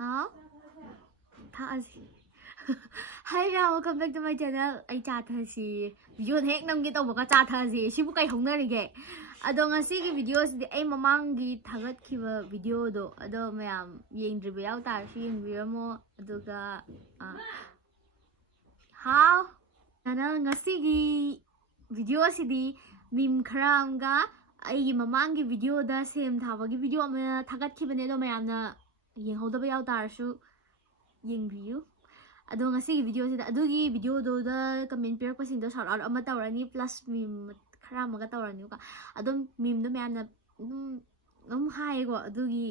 How? Thasi. Hi guys, welcome back to my channel. I chat thasi. Video hek nam gi tawba ka chat thasi. Sibu kai hongnarige. Ado ngasi gi videos di ai mamang gi thagat khiba video do. Ado mayam yengdriba yaw tar si yengbiramo aduga how? Nana ngasi gi video sidi mim khara amga ai mamang gi video da sem thaba gi video ma thagat khibane do mayamna yenghodaba yaw tar su yengbiyu. Ado ngasi video sida adugi video do da comment pirakpasing do shout out ama tawrani plus meme khara amaga tawrani ka adum meme do mayamna hai go adugi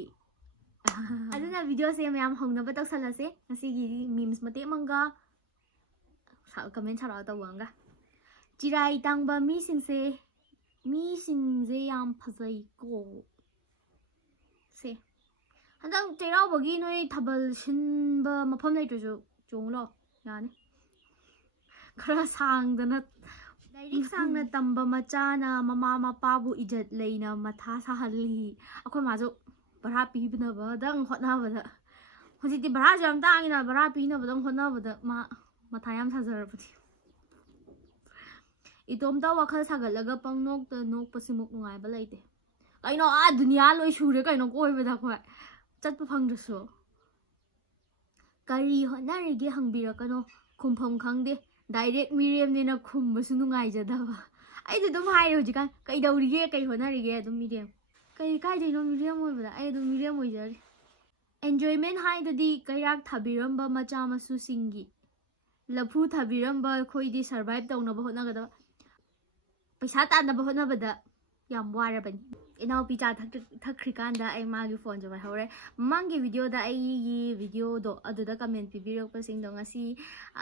aduna video se mayam hongna ba tawsalase ngasi gi memes mate manga comment shout out tawanga Chirai tangba mi singse yam phajei ko se handang teiraw bagi noi thabal shinba mafam leitruju chonglo yani khara sangdana direct sangna tamba machana mama mapabu ijat leina matha sahalli akhoi majo bara pibna ba dang hotna bada hojiti bara jam tangina bara pina badang hotna bada ma matha yam sajarapati itomta wakhal sagalaga pangnok ta nok pasimuk nungai ba leite kaino a dunya loi shure kaino koi bada khoi chatpa phangdsu kari hotnarige hangbirakano khumpham khangde direct miriam nena khumbasu nungai jadaba ai dum hai hojikan kai daurige kai hotnarige dum miriam kai dino miriam oi bada ai dum miriam oi jar enjoyment hai dadi kairak thabiramba macha masu singi lafu thabiramba khoidi survive tawnaba hotnagada paisa tanaba hotnabada yam warabani inau picha thakhrikanda ai magi phone jawai hore mangi video da ai video do aduda comment pibirak pasing do ngasi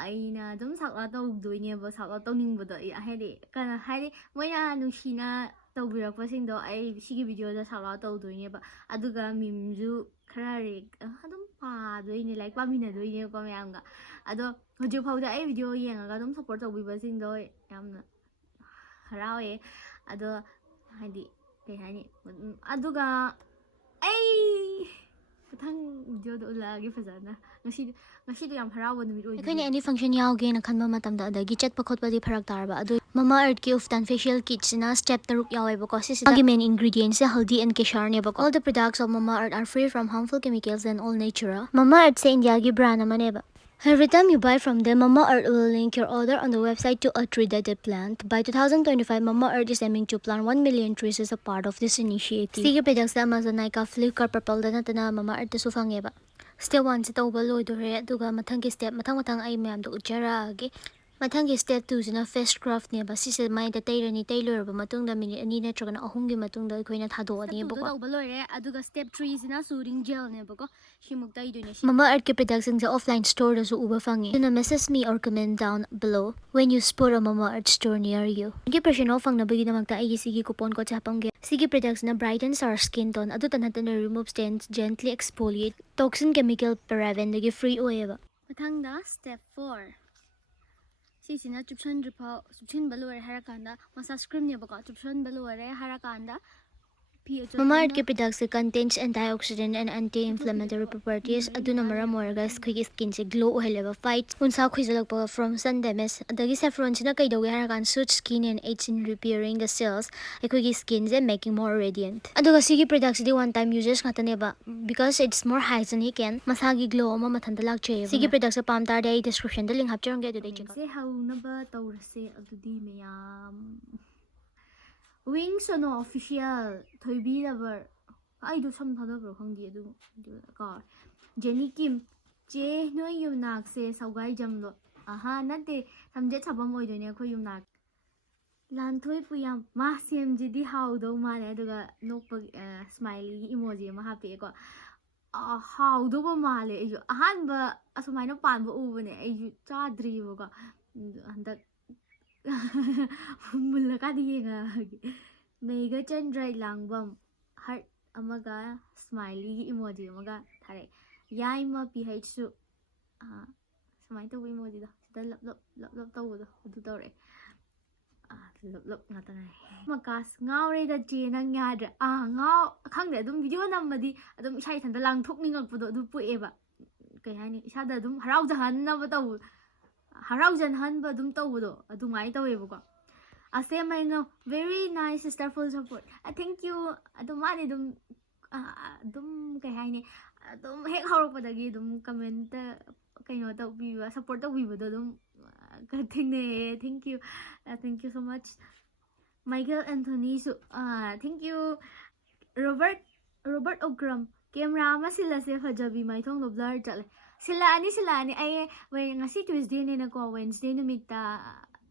aina dum sakla taw doine ba sakla tawning bodo ai hede kana hede moina nushina tawbirak pasing do ai sigi video da sakla taw doine ba aduga mimju khara re adum pa doine like pamina doine ko mayanga ado hoju phauda ai video yengaga dum support tawbi basing do yamna harawe ado hadi hani aduga ai pathang video do lagi fazana ngasi do yam harawa numit oi Kani any function yawge na khanba matamda adagi chatpa khotpa di pharak tarba adu Mama Earth ki uftan facial kits na step taruk yawe ba ko sisi agi main ingredients se haldi and keshar ne ba all the products of Mama Earth are free from harmful chemicals and all natural Mama Earth se India gi brand amane ba Every time you buy from them, Mama Earth will link your order on the website to a tree that they plant. By 2025, Mama Earth is aiming to plant 1 million trees as a part of this initiative. Sige products na Amazon, Nike, Flipkart, Purple, na Mama Earth su fange ba. Step 1 si tawba loidore aduga mathangi step matang ai mayam do ujara agi mathangi step 2 sina face craft ne ba sise mai da tairani tailor ba matungda minute ani na tragana ahum gi matungda koina thado ani ba ko tawba loire aduga step 3 sina suring gel ne ba ko shimuk tai doine Mama Earth ke products sa offline store da su uba fangi na message me or comment down below when you spot a Mama Earth store near you gi pression of fang na bagi namagta ai sigi coupon ko chapam ge sigi products na brightens our skin tone adu tanatan na remove stains gently exfoliate toxin chemical paraben dagi free oeba mathangda step 4 sisina chupsan balore harakanda massage cream ne ba ko chupsan balore harakanda Mama Earth ke products contains antioxidant and anti-inflammatory properties aduna maram oraga khoi skin se glow oheleba fight unsa khoijalak pa from sun damage adagi saffron sina kai dogi harakan suit skin and aids in repairing the cells ekhoi skin se making more radiant aduga sigi products di one time uses ngatane ba because it's more hygienic and masagi glow ama mathanda lakche sigi products pam tar dai description da link hapchang ge adudai check se hauna ba tawrase adudi mayam Wings ano official thoibi lover ai do sam thada bro khang di adu ka Jenny Kim che no yum nak se saugai jam lo aha nate samje chabam oi doine khoi yum nak lan thoi puyam ma sem ji di how do ma le aduga nokpa smiley emoji ma happy ko how do ba ma le ayu ahan ba asumai no pan ba u bane ayu chadri ba ko andak mulaka diga mega chandrai langbam heart amaga smiley emoji amaga thare yaima ph su samai to emoji da sida lap to do du tore lap ngata nai makas ngaure da je nang yadra ngau khangde dum video namadi adum isai thanda lang thokningak podo du pueba ꯀꯩ ꯍꯥꯏꯅꯤ ꯏꯁꯥꯗ ꯑꯗꯨꯝ ꯍꯔꯥꯎꯖꯍꯟꯅꯕ ꯍꯔꯥꯎꯖꯍꯟꯕ ꯑꯗꯨꯝ ꯇꯧꯕꯗꯣ ꯑꯗꯨꯃꯥꯏꯅ ꯇꯧꯋꯦꯕꯀꯣ ꯑꯁꯦꯡꯕꯩꯅ very nice sister full support thank you ꯑꯗꯨꯝ ꯃꯥꯗꯤ ꯑꯗꯨꯝ ꯀꯩ ꯍꯥꯏꯅꯤ ꯑꯗꯨꯝ ꯍꯦꯛ ꯍꯧꯔꯛꯄꯗꯒꯤ ꯑꯗꯨꯝ ꯀꯃꯦꯟꯇ ꯀꯩꯅꯣ ꯇꯧꯕꯤꯕ ꯁꯞꯄꯣꯔꯠ ꯇꯧꯕꯤꯕꯗꯣ ꯑꯗꯨꯝ ꯊꯦꯡꯅꯩꯌꯦ thank you so much Michael ꯑꯦꯟꯊꯣꯅꯤꯁꯨ thank you Robert Okram camera ꯑꯃ ꯁꯤꯜꯂꯁꯦ ꯐꯖꯕꯤ ꯃꯥꯏꯊꯣꯡꯗꯣ ꯕ꯭ꯂꯔ ꯆꯠꯂꯦ ꯁꯤꯜꯂꯛꯑꯅꯤ ꯑꯩ ꯉꯁꯤ ꯇ꯭ꯌꯨꯁꯗꯦꯅꯤꯅꯀꯣ ꯋꯦꯟꯁꯗꯦ ꯅꯨꯃꯤꯠꯇ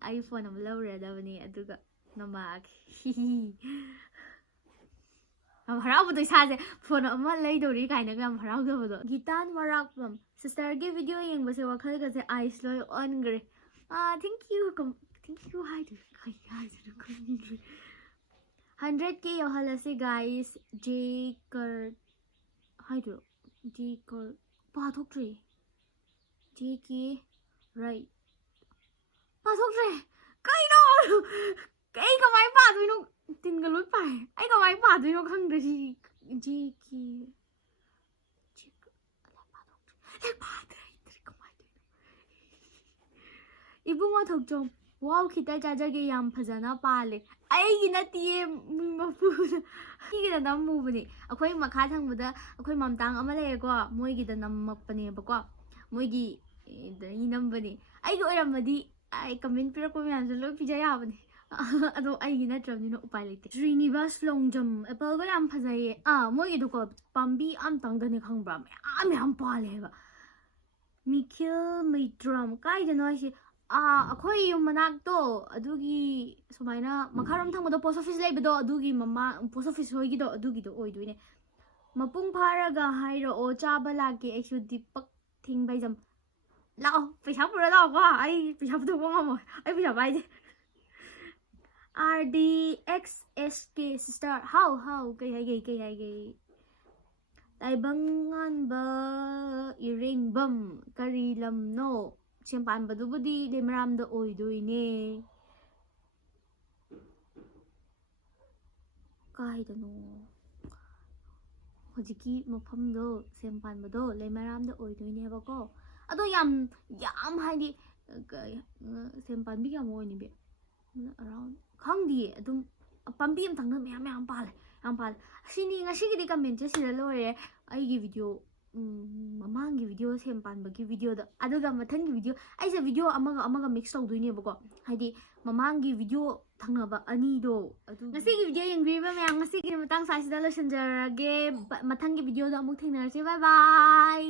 ꯑꯩ ꯐꯣꯟ ꯑꯃ ꯂꯧꯔꯗꯕꯅꯤ ꯑꯗꯨꯒ ꯅꯃꯥꯒꯤ ꯌꯥꯝ ꯍꯔꯥꯎꯕꯗꯣ ꯏꯁꯥꯁꯦ ꯐꯣꯟ ꯑꯃ ꯂꯩꯗꯧꯔꯤ ꯀꯥꯏꯅꯒ ꯌꯥꯝ ꯍꯔꯥꯎꯖꯕꯗꯣ ꯒꯤꯇꯥꯟ ꯋꯥꯔꯥꯛꯄꯝ ꯁꯤꯁꯇꯔꯒꯤ ꯚꯤꯗꯤꯑꯣ ꯌꯦꯡꯕꯁꯦ ꯋꯥꯈꯜꯒꯁꯦ ꯑꯥꯏꯁ ꯂꯣꯏ ꯑꯣꯟꯈ꯭ꯔꯦ ꯊꯦꯡꯛ ꯌꯨ ꯍꯥꯏꯗꯣꯏ ꯀꯩ ꯍꯥꯏꯗꯣꯏꯅꯣ ꯈꯪꯗ꯭ꯔꯦ 100K ꯌꯧꯍꯜꯂꯁꯤ ꯒꯥꯏꯁ ꯖꯦ ꯀꯔ ꯍꯥꯏꯗꯣꯏꯔꯣ ꯖꯦ ꯀꯔ ꯄꯥꯊꯣꯛꯇ꯭ꯔꯦ ꯖꯦ ꯀꯦ ꯔꯥꯏ ꯄꯥꯊꯣꯛꯇ꯭ꯔꯦ ꯀꯩꯅꯣ ꯑꯩ ꯀꯃꯥꯏꯅ ꯄꯥꯗꯣꯏꯅꯣ ꯇꯤꯟꯒ ꯂꯣꯏ ꯄꯥꯏ ꯑꯩ ꯀꯃꯥꯏꯅ ꯄꯥꯗꯣꯏꯅꯣ ꯈꯪꯗ꯭ꯔꯦ ꯁꯤ ꯖꯦ ꯀꯦ ꯏꯕꯨꯡꯉꯣ ꯊꯣꯛꯆꯣꯝ ꯋꯥꯎ ꯈꯤꯇ ꯆꯥꯖꯒꯦ ꯌꯥꯝ ꯐꯖꯅ ꯄꯥꯜꯂꯦ ꯑꯩꯒꯤ ꯅꯠꯇꯤꯌꯦ ꯃꯄꯨꯗ ꯑꯩꯒꯤꯗ ꯅꯝꯃꯨꯕꯅꯦ ꯑꯩꯈꯣꯏ ꯃꯈꯥ ꯊꯪꯕꯗ ꯑꯩꯈꯣꯏ ꯃꯝꯇꯥꯡ ꯑꯃ ꯂꯩꯔꯦꯀꯣ ꯃꯣꯏꯒꯤꯗ ꯅꯝꯃꯛꯄꯅꯦꯕꯀꯣ ꯃꯣꯏꯒꯤ ꯅꯝꯕꯅꯦ ꯑꯩꯒꯤ ꯑꯣꯏꯔꯝꯃꯗꯤ ꯑꯩ ꯀꯃꯦꯟ ꯄꯤꯔꯛꯄ ꯃꯌꯥꯝꯁꯨ ꯂꯣꯏ ꯄꯤꯖ ꯌꯥꯕꯅꯦ ꯑꯗꯣ ꯑꯩꯒꯤ ꯅꯠꯇ꯭ꯔꯕꯅꯤꯅ ꯎꯄꯥꯏ ꯂꯩꯇꯦ श्रीनिवास ꯂꯣꯡꯖꯝ ꯑꯦꯄꯜꯒ ꯌꯥꯝ ꯐꯖꯩꯌꯦ ꯃꯣꯏꯒꯤꯗꯨꯀꯣ ꯄꯥꯝꯕꯤ ꯑꯝꯇꯪꯗꯅꯦ ꯈꯪꯕ꯭ꯔꯥ ꯃꯌꯥꯝ ꯄꯥꯜꯂꯦ ꯍꯥꯏꯕ ꯃꯤꯈꯤꯜ ꯃꯩꯇ꯭ꯔꯝ ꯀꯥꯏꯗꯅꯣ ꯍꯥꯏꯁꯦ ꯑꯩꯈꯣꯏ ꯌꯨꯝ ꯃꯅꯥꯛꯇꯣ ꯑꯗꯨꯒꯤ ꯁꯨꯃꯥꯏꯅ ꯃꯈꯥꯔꯣꯝ ꯊꯪꯕꯗ ꯄꯣꯁ ꯑꯣꯐꯤꯁ ꯂꯩꯕꯗꯣ ꯑꯗꯨꯒꯤ ꯄꯣꯁ ꯑꯣꯐꯤꯁ ꯍꯣꯏꯒꯤꯗꯣ ꯑꯗꯨꯒꯤꯗꯣ ꯑꯣꯏꯗꯣꯏꯅꯦ ꯃꯄꯨꯡ ꯐꯥꯔꯒ ꯍꯥꯏꯔꯛꯑꯣ ꯆꯥꯕ ꯂꯥꯛꯀꯦ ꯑꯩꯁꯨ ꯗꯤꯄꯛ ꯊꯤꯡꯕꯩꯖꯝ ꯂꯥꯛꯑꯣ ꯄꯩꯁꯥ ꯄꯨꯔ ꯂꯥꯛꯑꯣꯀꯣ ꯑꯩ ꯄꯩꯁా ꯄꯨꯊꯣꯛꯄ ꯉꯝꯃꯣꯏ ꯑꯩ ꯄꯩꯁా ꯄꯥꯏꯗꯦ RDXSK sister how kay ꯇꯥꯏꯕꯪꯉꯥꯟꯕ ꯏꯔꯦꯡꯕꯝ ꯀꯔꯤ ꯂꯝꯅꯣ ꯁꯦꯝꯄꯥꯟꯕꯗꯨꯕꯨꯗꯤ ꯂꯩꯃꯔꯥꯝꯗ ꯑꯣꯏꯗꯣꯏꯅꯦ ꯀꯥꯏꯗꯅꯣ ꯍꯧꯖꯤꯛꯀꯤ ꯃꯐꯝꯗꯣ ꯁꯦꯝꯄꯥꯟꯕꯗꯣ ꯂꯩꯃꯔꯥꯝꯗ ꯑꯣꯏꯗꯣꯏꯅꯦꯕꯀꯣ ꯑꯗꯣ ꯌꯥꯝ ꯍꯥꯏꯗꯤ ꯁꯦꯝꯄꯥꯟꯕꯤ ꯀꯌꯥꯝ ꯑꯣꯏꯅꯤꯕꯤ ꯑꯔꯥꯎꯟ ꯈꯪꯗꯤꯌꯦ ꯑꯗꯨꯝ ꯄꯥꯝꯕꯤ ꯑꯃꯇꯪꯗ ꯃꯌꯥꯝ ꯄꯥꯜꯂꯦ ꯑꯁꯤꯅꯤ ꯉꯁꯤꯒꯤꯗꯤ ꯀꯃꯦꯟꯁꯦ ꯁꯤꯗ ꯂꯣꯏꯔꯦ ꯑꯩꯒꯤ ꯚꯤꯗꯤꯑꯣ ꯃꯃꯥꯡꯒꯤ ꯚꯤꯗꯤꯑꯣ ꯁꯦꯝ ꯄꯥꯟꯕꯒꯤ ꯚꯤꯗꯤꯑꯣꯗ ꯑꯗꯨꯒ ꯃꯊꯪꯒꯤ ꯚꯤꯗꯤꯑꯣ ꯑꯩꯁꯦ ꯚꯤꯗꯤꯑꯣ ꯑꯃꯒ ꯃꯤꯛꯁ ꯇꯧꯗꯣꯏꯅꯦꯕꯀꯣ ꯍꯥꯏꯗꯤ ꯃꯃꯥꯡꯒꯤ ꯚꯤꯗꯤꯑꯣ ꯊꯪꯅꯕ ꯑꯅꯤꯗꯣ ꯑꯗꯨ ꯉꯁꯤꯒꯤ ꯚꯤꯗꯤꯑꯣ ꯌꯦꯡꯕꯤꯔꯤꯕ ꯃꯌꯥꯝ ꯉꯁꯤꯒꯤ ꯃꯇꯥꯡ ꯁ꯭ꯋꯥꯏꯁꯤꯗ ꯂꯣꯏꯁꯤꯟꯖꯔꯒꯦ ꯃꯊꯪꯒꯤ ꯚꯤꯗꯤꯑꯣꯗ ꯑꯃꯨꯛ ꯊꯦꯡꯅꯔꯁꯤ ꯕꯥꯏ ꯕꯥꯏ